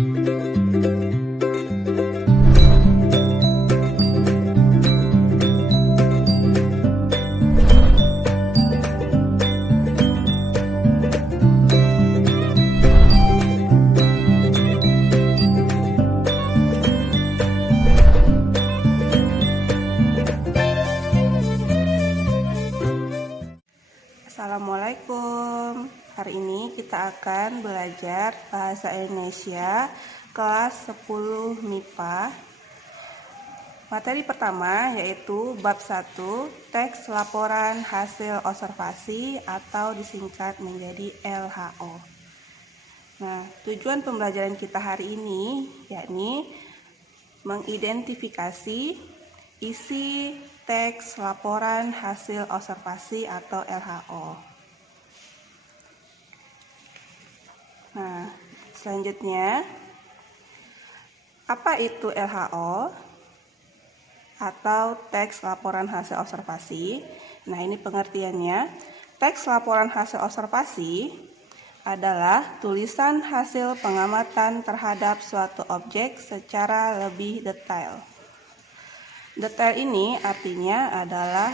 Assalamualaikum. Hari ini kita akan belajar Bahasa Indonesia kelas 10 MIPA. Materi pertama yaitu bab 1, teks laporan hasil observasi atau disingkat menjadi LHO. Nah, tujuan pembelajaran kita hari ini yakni mengidentifikasi isi teks laporan hasil observasi atau LHO. Nah, selanjutnya, apa itu LHO atau teks laporan hasil observasi? Nah, ini pengertiannya. Teks laporan hasil observasi adalah tulisan hasil pengamatan terhadap suatu objek secara lebih detail. Detail ini artinya adalah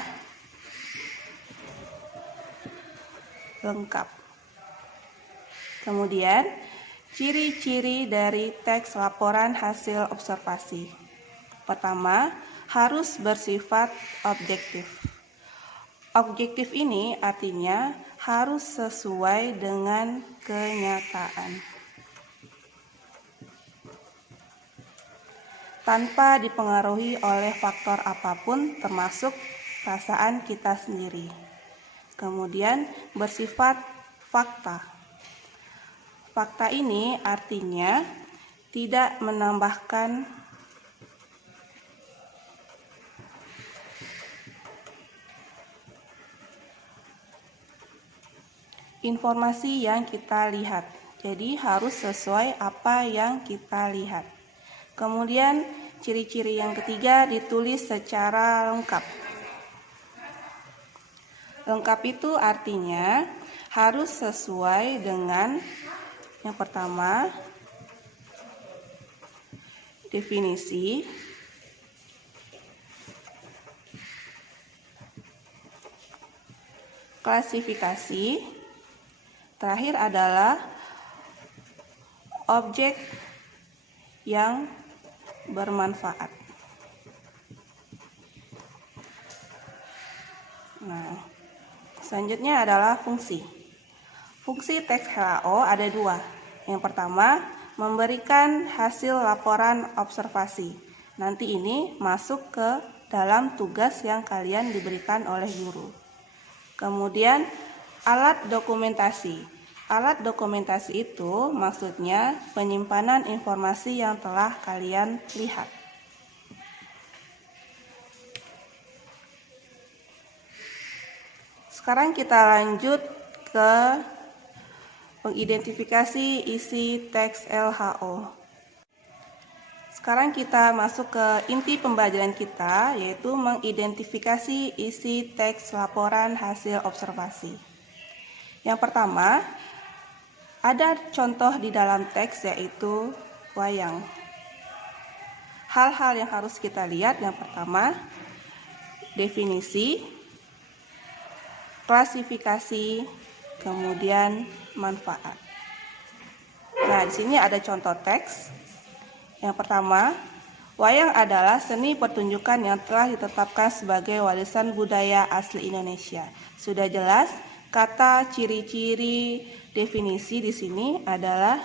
lengkap. Kemudian, ciri-ciri dari teks laporan hasil observasi. Pertama, harus bersifat objektif. Objektif ini artinya harus sesuai dengan kenyataan, tanpa dipengaruhi oleh faktor apapun termasuk perasaan kita sendiri. Kemudian bersifat fakta. Fakta ini artinya tidak menambahkan informasi yang kita lihat. Jadi harus sesuai apa yang kita lihat. Kemudian ciri-ciri yang ketiga ditulis secara lengkap. Lengkap itu artinya harus sesuai dengan yang pertama, definisi, klasifikasi, terakhir adalah objek yang bermanfaat. Nah, selanjutnya adalah fungsi. Fungsi teks LHO ada dua. Yang pertama, memberikan hasil laporan observasi. Nanti ini masuk ke dalam tugas yang kalian diberikan oleh guru. Kemudian, alat dokumentasi. Alat dokumentasi itu maksudnya penyimpanan informasi yang telah kalian lihat. Sekarang kita lanjut ke mengidentifikasi isi teks LHO. Sekarang kita masuk ke inti pembelajaran kita, yaitu mengidentifikasi isi teks laporan hasil observasi. Yang pertama, ada contoh di dalam teks yaitu wayang. Hal-hal yang harus kita lihat, yang pertama, definisi, klasifikasi, kemudian manfaat. Nah, di sini ada contoh teks. Yang pertama, wayang adalah seni pertunjukan yang telah ditetapkan sebagai warisan budaya asli Indonesia. Sudah jelas, kata ciri-ciri definisi di sini adalah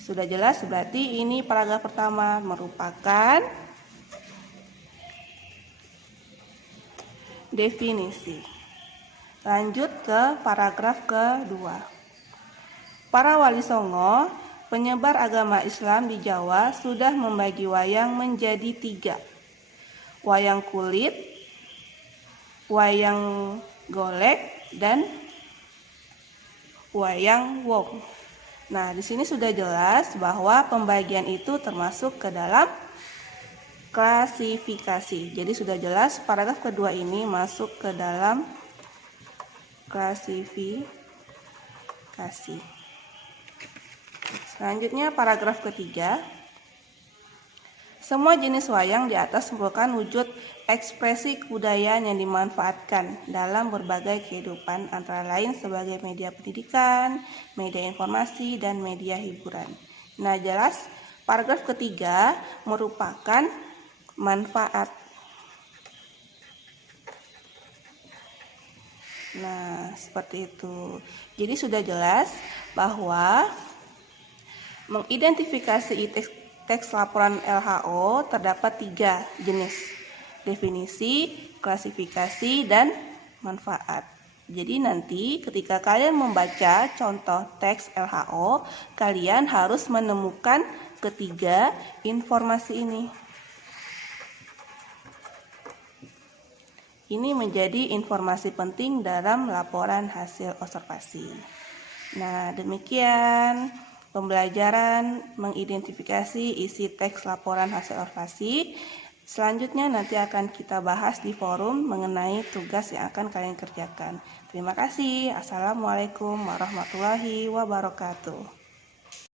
sudah jelas, berarti ini paragraf pertama merupakan definisi. Lanjut ke paragraf kedua. Para wali songo, penyebar agama Islam di Jawa, sudah membagi wayang menjadi 3. Wayang kulit, wayang golek, dan wayang wong. Nah, di sini sudah jelas bahwa pembagian itu termasuk ke dalam klasifikasi. Jadi sudah jelas paragraf kedua ini masuk ke dalam klasifikasi. Selanjutnya paragraf ketiga. Semua jenis wayang di atas merupakan wujud ekspresi kebudayaan yang dimanfaatkan dalam berbagai kehidupan, antara lain sebagai media pendidikan, media informasi, dan media hiburan. Nah, jelas paragraf ketiga merupakan manfaat. Nah, seperti itu. Jadi sudah jelas bahwa mengidentifikasi teks laporan LHO terdapat 3 jenis: definisi, klasifikasi, dan manfaat. Jadi nanti ketika kalian membaca contoh teks LHO, kalian harus menemukan ketiga informasi ini. Ini menjadi informasi penting dalam laporan hasil observasi. Nah, demikian pembelajaran mengidentifikasi isi teks laporan hasil observasi. Selanjutnya nanti akan kita bahas di forum mengenai tugas yang akan kalian kerjakan. Terima kasih. Assalamualaikum warahmatullahi wabarakatuh.